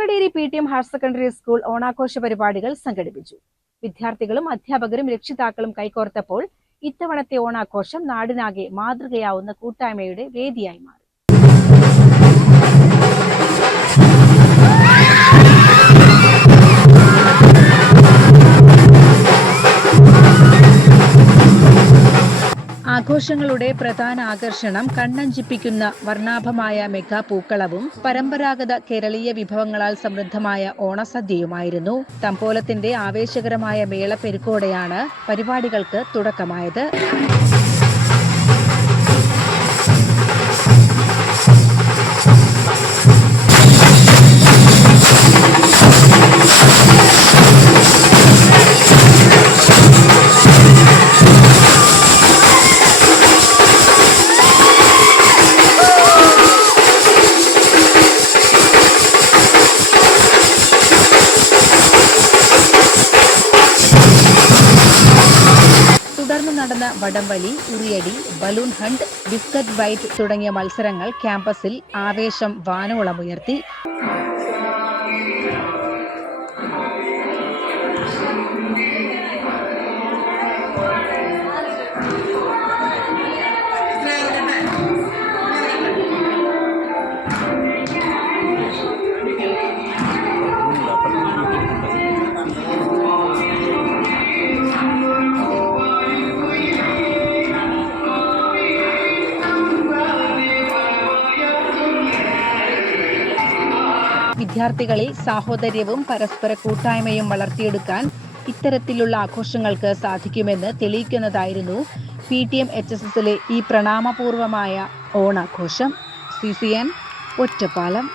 Thrikkaderi PTM higher secondary school ഓണാഘോഷ പരിപാടികൾ സംഘടിപ്പിച്ചു. വിദ്യാർത്ഥികളും അധ്യാപകരും രക്ഷിതാക്കളും കൈകോർത്തപ്പോൾ ഇത്തവണത്തെ ഓണാഘോഷം നാടിനാകെ മാതൃകയാവുന്ന കൂട്ടായ്മയുടെ വേദിയായി മാറി. ആഘോഷങ്ങളുടെ പ്രധാന ആകർഷണം കണ്ണഞ്ചിപ്പിക്കുന്ന വർണ്ണാഭമായ മെഗാ പൂക്കളവും പരമ്പരാഗത കേരളീയ വിഭവങ്ങളാൽ സമൃദ്ധമായ ഓണസദ്യയുമായിരുന്നു. തമ്പോലത്തിന്റെ ആവേശകരമായ മേളപ്പെരുക്കോടെയാണ് പരിപാടികൾക്ക് തുടക്കമായത്. തുടർന്ന് നടന്ന വടംവലി, ഉറിയടി, ബലൂൺ ഹണ്ട്, ബിസ്ക്കറ്റ് ബൈറ്റ് തുടങ്ങിയ മത്സരങ്ങൾ ക്യാമ്പസിൽ ആവേശം വാനോളമുയർത്തി. വിദ്യാർത്ഥികളിൽ സാഹോദര്യവും പരസ്പര കൂട്ടായ്മയും വളർത്തിയെടുക്കാൻ ഇത്തരത്തിലുള്ള ആഘോഷങ്ങൾക്ക് സാധിക്കുമെന്ന് തെളിയിക്കുന്നതായിരുന്നു PTM HSSലെ ഈ പ്രണാമപൂർവമായ ഓണാഘോഷം. CCN ഒറ്റപ്പാലം.